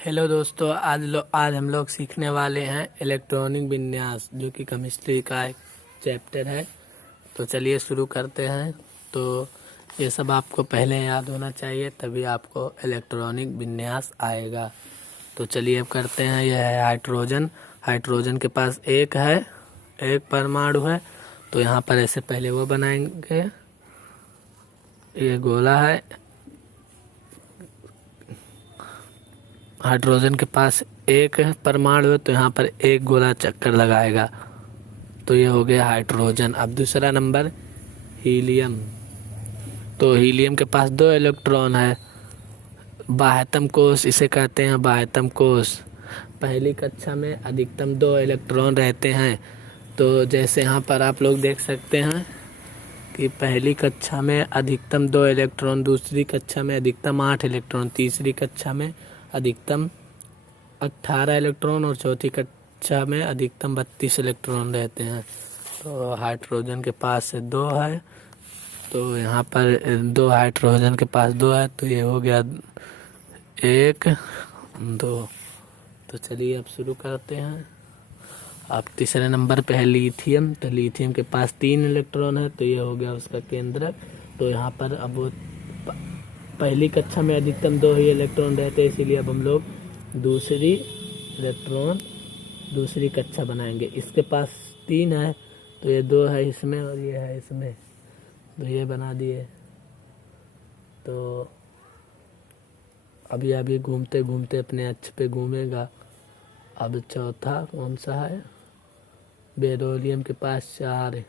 Hello दोस्तों, आज हम लोग सीखने वाले हैं इलेक्ट्रॉनिक विन्यास, जो कि केमिस्ट्री का एक चैप्टर है। तो चलिए शुरू करते हैं। तो ये सब आपको पहले याद होना चाहिए, तभी आपको इलेक्ट्रॉनिक विन्यास आएगा। तो चलिए अब करते हैं। यह है हाइड्रोजन। हाइड्रोजन के पास एक परमाणु है। तो यहाँ पर ऐसे पहले वो बनाएंगे। ये गोला है। हाइड्रोजन के पास एक परमाणु है, तो यहाँ पर एक गोला चक्कर लगाएगा। तो ये हो गया हाइड्रोजन। अब दूसरा नंबर हीलियम। तो हीलियम के पास 2 इलेक्ट्रॉन है। बाह्यतम कोष इसे कहते हैं, बाह्यतम कोष। पहली कक्षा में अधिकतम 2 इलेक्ट्रॉन रहते हैं। तो जैसे यहाँ पर आप लोग देख सकते हैं कि पहली कक्षा में अधिकतम 2 इलेक्ट्रॉन, दूसरी कक्षा में अधिकतम 8 इलेक्ट्रॉन, तीसरी कक्षा में अधिकतम 18 इलेक्ट्रॉन और चौथी कक्षा में अधिकतम 32 इलेक्ट्रॉन रहते हैं। तो हाइड्रोजन के पास 2 है। तो यहाँ पर 2 हाइड्रोजन के पास 2 है, तो ये हो गया 1 2। तो चलिए अब शुरू करते हैं। अब तीसरे नंबर पे है लिथियम। तो लिथियम के पास 3 इलेक्ट्रॉन है, तो ये हो गया उसका केंद्रक। तो यहाँ पर अब वो पहली कक्षा में अधिकतम 2 ही इलेक्ट्रॉन रहते हैं, इसीलिए अब हम लोग दूसरी कक्षा बनाएंगे। इसके पास 3 है, तो ये 2 है इसमें और ये है इसमें, तो ये बना दिए। तो अभी घूमते घूमते अपने अक्ष पे घूमेगा। अब चौथा कौन सा है? बेरिलियम के पास 4 है।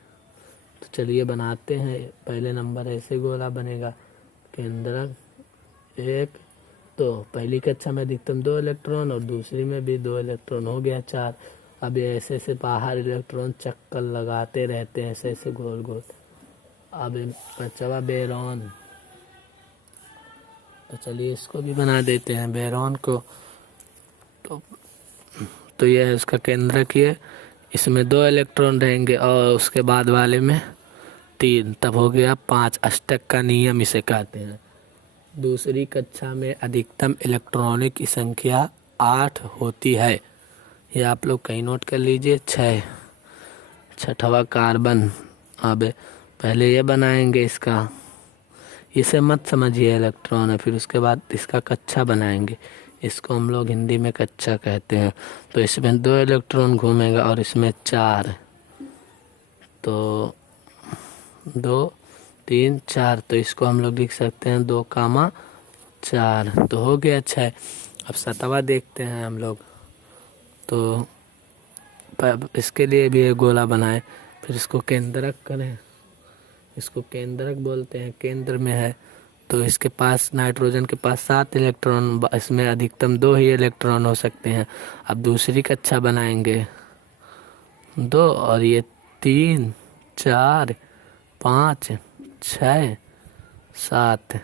तो चलिए बनाते हैं। पहले नंबर ऐसे गोला बनेगा, केंद्रक 1 2। पहली कक्षा में अधिकतम 2 इलेक्ट्रॉन और दूसरी में भी 2 इलेक्ट्रॉन, हो गया 4। अब ये ऐसे बाहर इलेक्ट्रॉन चक्कर लगाते रहते हैं, ऐसे गोल गोल। अब बचा बेरॉन। तो चलिए इसको भी बना देते हैं, बेरॉन को। तो यह है उसका केंद्रक। ये इसमें 2 इलेक्ट्रॉन रहेंगे और उसके बाद वाले में 3, तब हो गया 5। अष्टक का नियम इसे कहते हैं। दूसरी कक्षा में अधिकतम इलेक्ट्रॉनों की संख्या 8 होती है। ये आप लोग कहीं नोट कर लीजिए। 6 छठवां कार्बन। अब पहले ये बनाएंगे इसका, इसे मत समझिए इलेक्ट्रॉन है, फिर उसके बाद इसका कक्षा बनाएंगे। इसको हम लोग हिंदी में कक्षा कहते हैं। तो इसमें 2 इलेक्ट्रॉन घूमेगा और इसमें 4। तो 2 3 4। तो इसको हम लोग लिख सकते हैं 2, 4। तो हो गया 6। अब 7वां देखते हैं हम लोग। तो इसके लिए भी एक गोला बनाए, फिर इसको केंद्रक करें। इसको केंद्रक बोलते हैं, केंद्र में है। तो इसके पास नाइट्रोजन के पास 7 इलेक्ट्रॉन, इसमें अधिकतम 2 ही इलेक्ट्रॉन हो सकते हैं। अब दूसरी कक्षा बनाएंगे 2 और ये 3 4 5 6 7।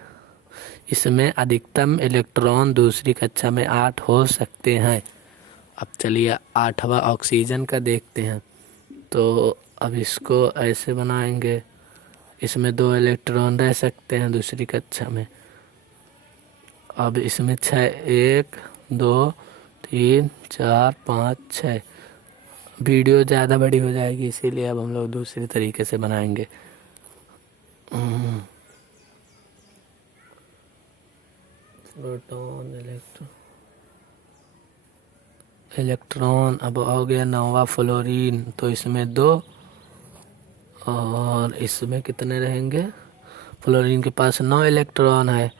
इसमें अधिकतम इलेक्ट्रॉन दूसरी कक्षा में 8 हो सकते हैं। अब चलिए 8वां ऑक्सीजन का देखते हैं। तो अब इसको ऐसे बनाएंगे, इसमें 2 इलेक्ट्रॉन रह सकते हैं दूसरी कक्षा में। अब इसमें 6 1 2 3 4 5 6। वीडियो ज़्यादा बड़ी हो जाएगी, इसीलिए अब हम लोग दूसरी तरीके से बनाएंगे। Proton electron. अब हो गया 9वां फ्लोरीन। तो इसमें 2 और इसमें कितने रहेंगे? फ्लोरीन के पास 9 इलेक्ट्रॉन है,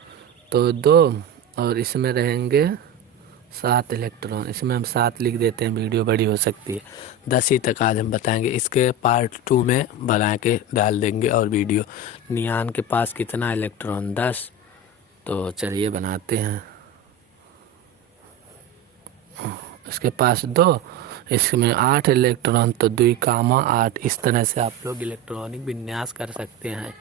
तो 2 और इसमें रहेंगे 7 इलेक्ट्रॉन। इसमें हम 7 लिख देते हैं, वीडियो बड़ी हो सकती है। 10 ही तक आज हम बताएंगे, इसके पार्ट 2 में बना के डाल देंगे और वीडियो। नियान के पास कितना इलेक्ट्रॉन? 10। तो चलिए बनाते हैं। इसके पास 2, इसमें 8 इलेक्ट्रॉन, तो 2 8। इस तरह से आप लोग इलेक्ट्रॉनिक विन्यास कर सकते हैं।